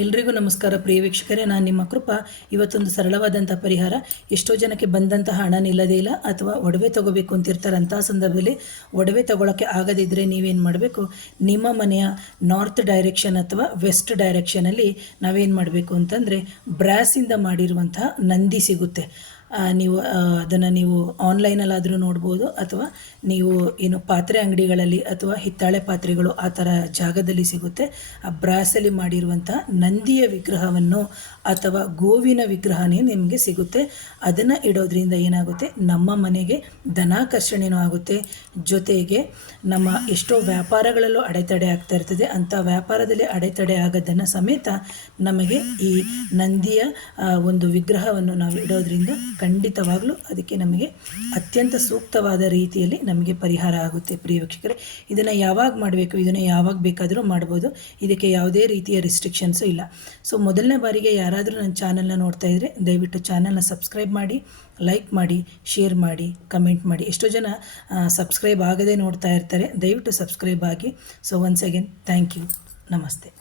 ಎಲ್ರಿಗೂ ನಮಸ್ಕಾರ ಪ್ರಿಯ ವೀಕ್ಷಕರೇ, ನಾನು ನಿಮ್ಮ ಕೃಪಾ. ಇವತ್ತೊಂದು ಸರಳವಾದಂಥ ಪರಿಹಾರ. ಎಷ್ಟೋ ಜನಕ್ಕೆ ಬಂದಂತಹ ಹಣ ನಿಲ್ಲದೇ ಇಲ್ಲ ಅಥವಾ ಒಡವೆ ತೊಗೋಬೇಕು ಅಂತಿರ್ತಾರೆ. ಅಂಥ ಸಂದರ್ಭದಲ್ಲಿ ಒಡವೆ ತೊಗೊಳಕ್ಕೆ ಆಗದಿದ್ದರೆ ನೀವೇನು ಮಾಡಬೇಕು, ನಿಮ್ಮ ಮನೆಯ ನಾರ್ತ್ ಡೈರೆಕ್ಷನ್ ಅಥವಾ ವೆಸ್ಟ್ ಡೈರೆಕ್ಷನಲ್ಲಿ ನಾವೇನು ಮಾಡಬೇಕು ಅಂತಂದರೆ, ಬ್ರಾಸಿಂದ ಮಾಡಿರುವಂತಹ ನಂದಿ ಸಿಗುತ್ತೆ. ನೀವು ಅದನ್ನು ನೀವು ಆನ್ಲೈನಲ್ಲಾದರೂ ನೋಡ್ಬೋದು, ಅಥವಾ ನೀವು ಏನು ಪಾತ್ರೆ ಅಂಗಡಿಗಳಲ್ಲಿ ಅಥವಾ ಹಿತ್ತಾಳೆ ಪಾತ್ರೆಗಳು ಆ ಥರ ಜಾಗದಲ್ಲಿ ಸಿಗುತ್ತೆ. ಆ ಬ್ರಾಸಲ್ಲಿ ಮಾಡಿರುವಂಥ ನಂದಿಯ ವಿಗ್ರಹವನ್ನು ಅಥವಾ ಗೋವಿನ ವಿಗ್ರಹನೇ ನಿಮಗೆ ಸಿಗುತ್ತೆ. ಅದನ್ನು ಇಡೋದ್ರಿಂದ ಏನಾಗುತ್ತೆ, ನಮ್ಮ ಮನೆಗೆ ಧನಾಕರ್ಷಣೆಯೂ ಆಗುತ್ತೆ. ಜೊತೆಗೆ ನಮ್ಮ ಎಷ್ಟೋ ವ್ಯಾಪಾರಗಳಲ್ಲೂ ಅಡೆತಡೆ ಆಗ್ತಾ ಇರ್ತದೆ. ಅಂಥ ವ್ಯಾಪಾರದಲ್ಲಿ ಅಡೆತಡೆ ಆಗೋದನ್ನು ಸಮೇತ ನಮಗೆ ಈ ನಂದಿಯ ಒಂದು ವಿಗ್ರಹವನ್ನು ನಾವು ಇಡೋದ್ರಿಂದ ಖಂಡಿತವಾಗ್ಲೂ ಅದಕ್ಕೆ ನಮಗೆ ಅತ್ಯಂತ ಸೂಕ್ತವಾದ ರೀತಿಯಲ್ಲಿ ನಮಗೆ ಪರಿಹಾರ ಆಗುತ್ತೆ. ಪ್ರಿಯ ವೀಕ್ಷಕರೇ, ಇದನ್ನು ಯಾವಾಗ ಮಾಡಬೇಕು, ಇದನ್ನು ಯಾವಾಗ ಬೇಕಾದರೂ ಮಾಡ್ಬೋದು. ಇದಕ್ಕೆ ಯಾವುದೇ ರೀತಿಯ ರಿಸ್ಟ್ರಿಕ್ಷನ್ಸು ಇಲ್ಲ. ಸೊ ಮೊದಲನೇ ಬಾರಿಗೆ ಯಾರಾದರೂ ನನ್ನ ಚಾನಲ್ನ ನೋಡ್ತಾ ಇದ್ದರೆ ದಯವಿಟ್ಟು ಚಾನಲ್ನ ಸಬ್ಸ್ಕ್ರೈಬ್ ಮಾಡಿ, ಲೈಕ್ ಮಾಡಿ, ಶೇರ್ ಮಾಡಿ, ಕಮೆಂಟ್ ಮಾಡಿ. ಎಷ್ಟೋ ಜನ ಸಬ್ಸ್ಕ್ರೈಬ್ ಆಗದೆ ನೋಡ್ತಾ ಇರ್ತಾರೆ. ದಯವಿಟ್ಟು ಸಬ್ಸ್ಕ್ರೈಬ್ ಆಗಿ. So once again thank you. ನಮಸ್ತೆ.